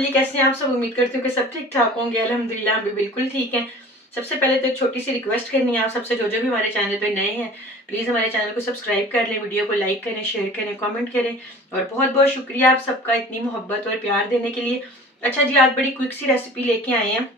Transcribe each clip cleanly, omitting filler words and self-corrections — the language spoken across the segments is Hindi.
फैमिली, कैसे हैं आप सब? उम्मीद करती हूँ कि सब ठीक ठाक होंगे। अल्हम्दुलिल्लाह हम भी बिल्कुल ठीक हैं। सबसे पहले तो एक छोटी सी रिक्वेस्ट करनी है आप सबसे, जो भी हमारे चैनल पे नए हैं प्लीज़ हमारे चैनल को सब्सक्राइब कर लें, वीडियो को लाइक करें, शेयर करें, कमेंट करें। और बहुत बहुत शुक्रिया आप सबका इतनी मोहब्बत और प्यार देने के लिए। अच्छा जी, आज बड़ी क्विक सी रेसिपी लेके आए हैं।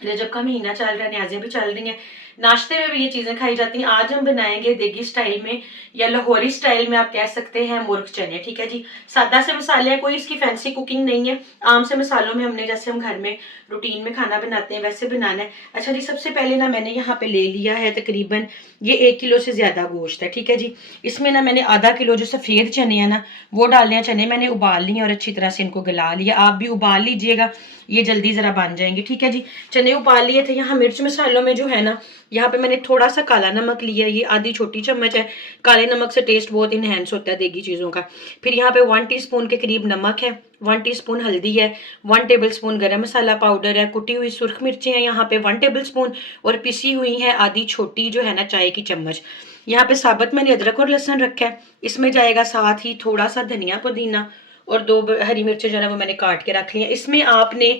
रजब का महीना चल रहा है, न्याज़ें भी चल रही हैं, नाश्ते में भी ये चीज़ें खाई जाती हैं। आज हम बनाएंगे देगी स्टाइल में या लाहौरी स्टाइल में आप कह सकते हैं मुर्ग चने। ठीक है जी, सादा से मसाले हैं, कोई इसकी फैंसी कुकिंग नहीं है। आम से मसालों में हमने जैसे हम घर में रूटीन में खाना बनाते हैं वैसे बनाना है। अच्छा जी, सबसे पहले ना मैंने यहाँ पे ले लिया है तकरीबन ये 1 किलो से ज़्यादा गोश्त है। ठीक है जी, इसमें ना मैंने आधा किलो जो सफ़ेद चने हैं ना वो डालने हैं। चने मैंने उबाल लिए और अच्छी तरह से इनको गला लिया। आप भी उबाल लीजिएगा, ये जल्दी ज़रा बन जाएंगे। ठीक है जी, चने उबाल लिए थे। यहाँ मिर्च मसालों में जो है ना, यहाँ पे मैंने थोड़ा सा काला नमक लिया है, ये आधी छोटी चम्मच है। काले नमक से टेस्ट बहुत इनहेंस होता है देगी चीज़ों का। फिर यहाँ पे 1 टीस्पून के करीब नमक है, 1 टीस्पून हल्दी है, 1 टेबल स्पून गरम मसाला पाउडर है, कुटी हुई सुर्ख मिर्चें हैं यहाँ पे 1 टेबल स्पून, और पिसी हुई है आधी छोटी जो है ना चाय की चम्मच। यहाँ पे साबुत मैंने अदरक और लहसुन रखा है। इसमें जाएगा साथ ही थोड़ा सा धनिया पुदीना, और 2 हरी मिर्चें जो है वो मैंने काट के रख ली हैं। इसमें आपने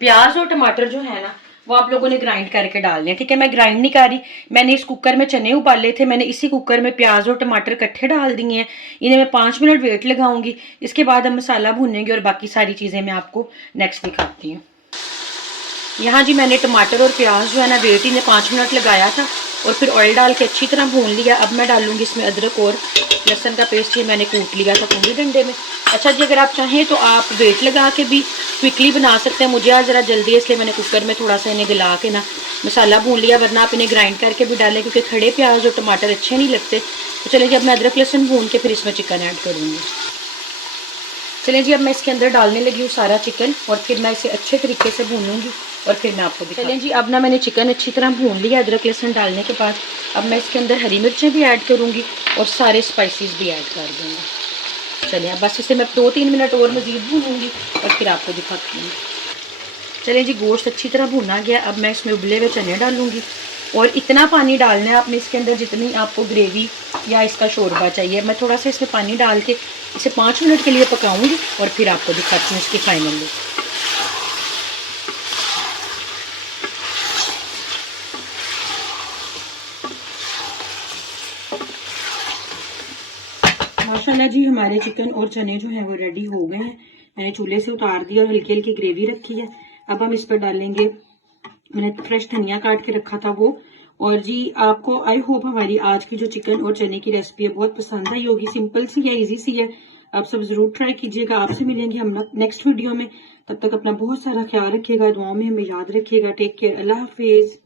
प्याज और टमाटर जो है ना वो आप लोगों ने ग्राइंड करके डालने हैं। ठीक है, मैं ग्राइंड नहीं कर रही, मैंने इस कुकर में चने उबाले थे, मैंने इसी कुकर में प्याज और टमाटर इकट्ठे डाल दिए हैं। इन्हें मैं 5 मिनट वेट लगाऊंगी। इसके बाद हम मसाला भूनेंगे और बाकी सारी चीज़ें मैं आपको नेक्स्ट दिखाती हूँ। यहाँ जी मैंने टमाटर और प्याज जो है ना वेट इन्हें 5 मिनट लगाया था और फिर ऑयल डाल के अच्छी तरह भून लिया। अब मैं डालूंगी इसमें अदरक और लहसुन का पेस्ट, ये मैंने कूट लिया था पूरी डंडे में। अच्छा जी, अगर आप चाहें तो आप वेट लगा के भी क्विकली बना सकते हैं। मुझे आज ज़रा जल्दी है इसलिए मैंने कुकर में थोड़ा सा इन्हें गला के ना मसाला भून लिया, वरना आप इन्हें ग्राइंड करके भी डालें क्योंकि खड़े प्याज और टमाटर अच्छे नहीं लगते। तो चलिए जी, अब मैं अदरक लहसुन भून के फिर इसमें चिकन ऐड करूँगी। चलिए जी, अब मैं इसके अंदर डालने लगी हूँ सारा चिकन और फिर मैं इसे अच्छे तरीके से भूनूंगी और फिर मैं आपको दिखाऊंगी। चलिए जी, अब ना मैंने चिकन अच्छी तरह भून लिया अदरक लहसुन डालने के बाद। अब मैं इसके अंदर हरी मिर्चें भी ऐड करूँगी और सारे स्पाइसेस भी ऐड कर दूँगी। चलिए अब बस इसे मैं 2-3 मिनट और मज़ीद भूनूंगी और फिर आपको दिखाती हूँ। चलिए जी, गोश्त अच्छी तरह भुना गया। अब मैं इसमें उबले हुए चने डालूँगी और इतना पानी डालना है आपने इसके अंदर जितनी आपको ग्रेवी या इसका शोरबा चाहिए। मैं थोड़ा सा इसमें पानी डाल के इसे 5 मिनट के लिए पकाऊंगी और फिर आपको दिखाती हूँ इसकी फाइनल लुक। माशाल्लाह जी, हमारे चिकन और चने जो हैं वो रेडी हो गए हैं। मैंने चूल्हे से उतार दिया और हल्की हल्की ग्रेवी रखी है। अब हम इस पर डालेंगे, मैंने फ्रेश धनिया काट के रखा था वो। और जी, आपको आई होप हमारी आज की जो चिकन और चने की रेसिपी है बहुत पसंद आई होगी। सिंपल सी है, इजी सी है, आप सब जरूर ट्राई कीजिएगा। आपसे मिलेंगे हम नेक्स्ट वीडियो में, तब तक अपना बहुत सारा ख्याल रखिएगा, दुआओं में हमें याद रखिएगा। टेक केयर, अल्लाह हाफिज।